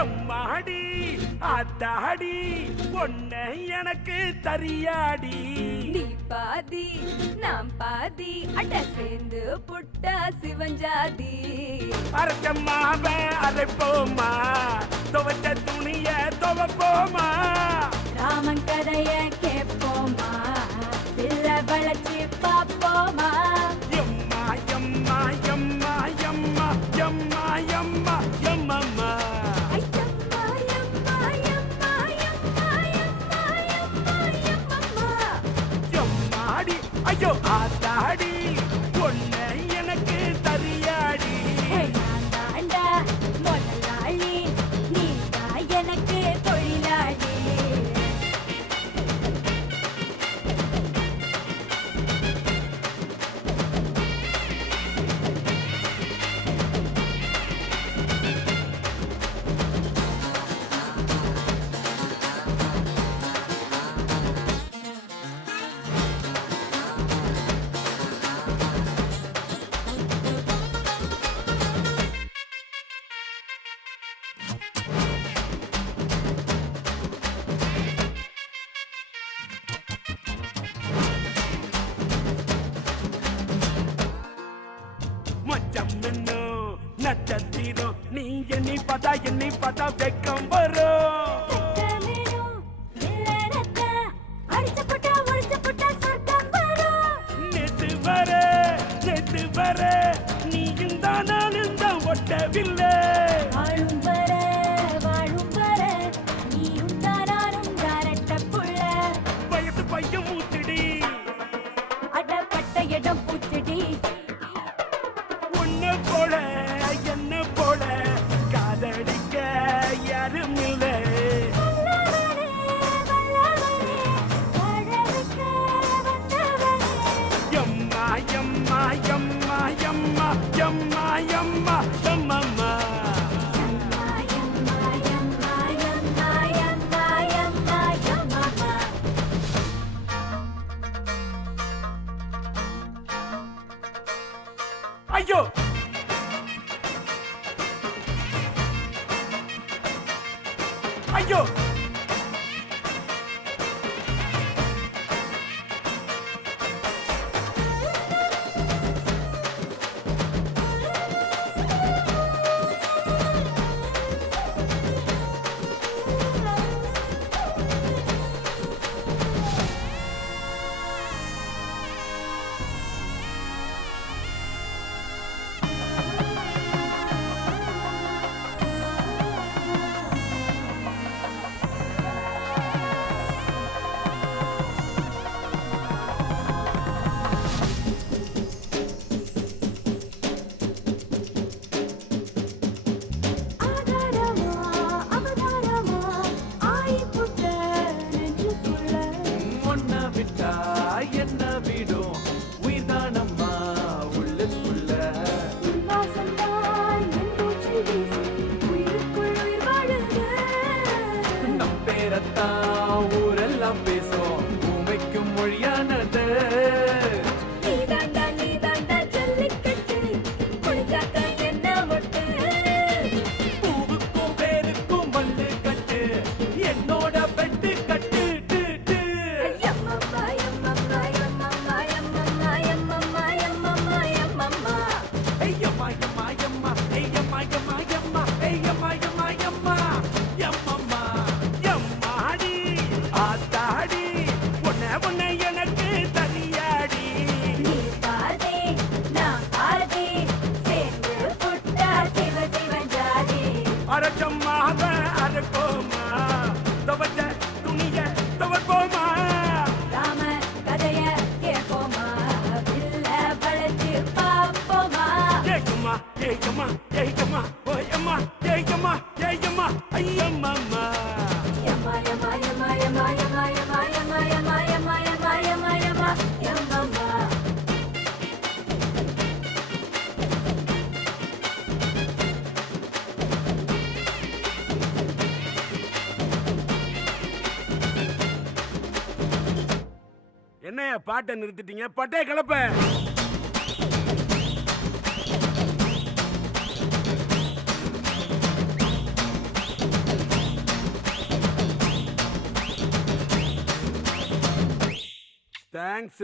எம்மாடி அத்தாடி பொண்ணை எனக்கு தரியாடி. நீ பாதி நாம் பாதி அட சேர்ந்து புட்டா சிவஞ்சாதி. அரைச்சம்மாவ அரைப்போமா துவச்ச துணிய துவப்போமா. ராமன் கதைய கேட்போமா பிள்ளை வளர்ச்சி பாப்போமா. எம்மா எம்மா எம்மா எம்மா எம்மா எம்மா எம்மம்மா. எம்மாடி ஐயோ ஆத்தாடி பொண்ணை எனக்கு தரியாடி. நான்தாண்டா முதலாளி நீதான் எனக்கு தொழிலாளி. மச்சம் இன்னும் நட்சத்திரம் நீ எண்ணி பார்த்தா வெக்கம் வரும். நேத்து வர நீயும் தான் நானும் தான் ஒட்டவில்லை. வாழும் வர நீயும் தானும் தாரட்ட புள்ள. வயசு பையன் மூச்சுடி அடப்பட்ட இடம் பூச்செடி. உன்னை போல என்ன போல காதலிக்க யாரும் இல்லை. எம்மா எம்மா எம்மா எம்மா எம்மா எம்மா எம்மம்மா. ஐயோ ஐயோ என்ன விடும் உயிர்தானம்மா உள்ளுக்குள்ள. நம் பேரத்தான் ஊரெல்லாம் பேசும் பூமைக்கும் மொழியானது. பூவுக்கும் பேருக்கும் மல்லு கட்டு என்னோட பெட்டு கட்டு. அரைச்சம்மாவ அரைப்போமா துவச்ச துணிய துவப்போமா. ராம கதைய கேட்போமா பிள்ளை வளர்ச்சி பாப்போமா. ஏய்யம்மா ஏய்யம்மா ஏய்யம்மா ஓயம்மா ஏய்யம்மா ஏய்யம்மா ஐயம்மம்மா. யம்மா யம்மா யம்மா யம்மா யம்மா யம்மா யம்மா யம்மா யம்மா யம்மா யம்மா யம்மா யம்மம்மா. என்னைய பாட்டை நிறுத்திட்டீங்க? பட்டே கிளப்ப. தேங்க்ஸ்